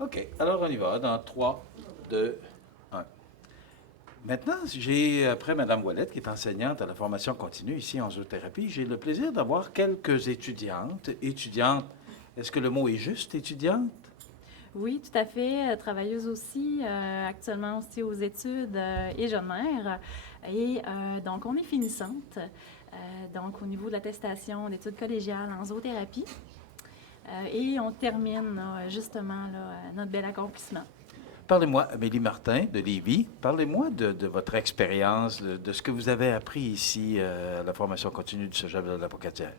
OK, alors on y va dans 3, 2, 1. Maintenant, après Mme Ouellette, qui est enseignante à la formation continue ici en zoothérapie, j'ai le plaisir d'avoir quelques étudiantes. Est-ce que le mot est juste, étudiante? Oui, tout à fait. Travailleuse aussi, actuellement aussi aux études et jeune mère. Et donc, on est finissante. Donc, au niveau de l'attestation d'études collégiales en zoothérapie. Et on termine justement là, notre bel accomplissement. Parlez-moi, Amélie Martin de Lévis, parlez-moi de votre expérience, de ce que vous avez appris ici à la formation continue du Cégep de la Pocatière.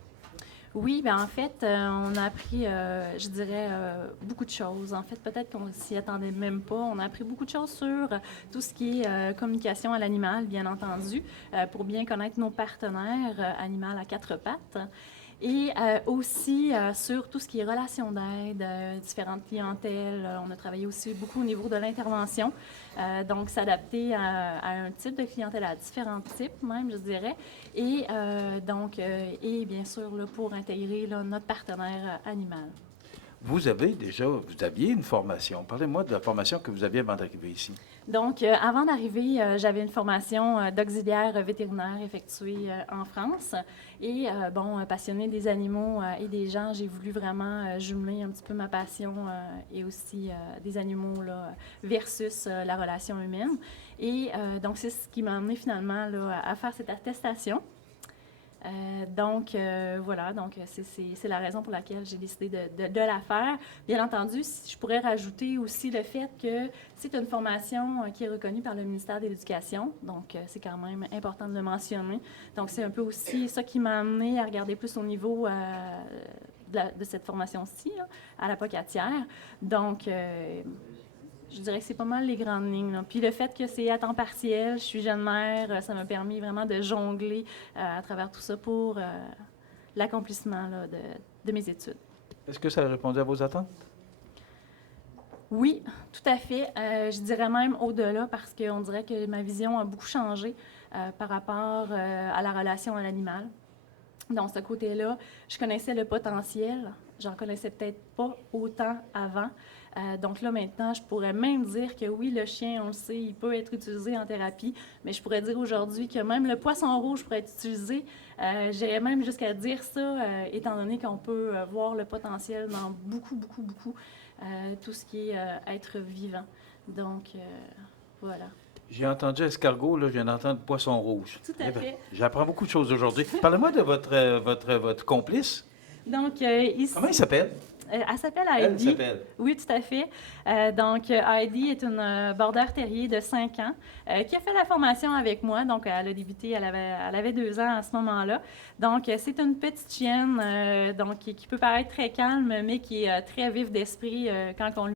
Oui, bien en fait, on a appris, je dirais, beaucoup de choses. En fait, peut-être qu'on s'y attendait même pas. On a appris beaucoup de choses sur tout ce qui est communication à l'animal, bien entendu, pour bien connaître nos partenaires animaux à quatre pattes. Et aussi sur tout ce qui est relations d'aide, différentes clientèles. On a travaillé aussi beaucoup au niveau de l'intervention, donc s'adapter à un type de clientèle, à différents types même, je dirais. Et et bien sûr, là, pour intégrer là, notre partenaire animal. Vous aviez une formation. Parlez-moi de la formation que vous aviez avant d'arriver ici. Donc, avant d'arriver, j'avais une formation d'auxiliaire vétérinaire effectuée en France. Et bon, passionnée des animaux et des gens, j'ai voulu vraiment jumeler un petit peu ma passion et aussi des animaux là, versus la relation humaine. Et donc, c'est ce qui m'a amené finalement là, à faire cette attestation. Voilà, donc c'est la raison pour laquelle j'ai décidé de la faire. Bien entendu, je pourrais rajouter aussi le fait que c'est une formation qui est reconnue par le ministère de l'Éducation, donc c'est quand même important de le mentionner. Donc c'est un peu aussi ça qui m'a amené à regarder plus au niveau de cette formation-ci, là, à la Pocatière. Donc, je dirais que c'est pas mal les grandes lignes, là. Puis le fait que c'est à temps partiel, je suis jeune mère, ça m'a permis vraiment de jongler à travers tout ça pour l'accomplissement là, de mes études. Est-ce que ça a répondu à vos attentes? Oui, tout à fait. Je dirais même au-delà parce qu'on dirait que ma vision a beaucoup changé par rapport à la relation à l'animal. Dans ce côté-là, je connaissais le potentiel. J'en connaissais peut-être pas autant avant. Donc là, maintenant, je pourrais même dire que oui, le chien, on le sait, il peut être utilisé en thérapie, mais je pourrais dire aujourd'hui que même le poisson rouge pourrait être utilisé. J'irais même jusqu'à dire ça, étant donné qu'on peut voir le potentiel dans beaucoup, beaucoup, beaucoup tout ce qui est être vivant. Donc, voilà. J'ai entendu escargot, là, je viens d'entendre poisson rouge. Tout Eh à bien, fait. j'apprends beaucoup de choses aujourd'hui. Parlez-moi de votre complice. Donc, Comment il ici, s'appelle? elle s'appelle Elle Heidi. s'appelle. Oui, tout à fait. Heidi est une border terrier de 5 ans qui a fait la formation avec moi. Donc, elle a débuté, elle avait 2 ans à ce moment-là. Donc, c'est une petite chienne qui peut paraître très calme, mais qui est très vive d'esprit quand on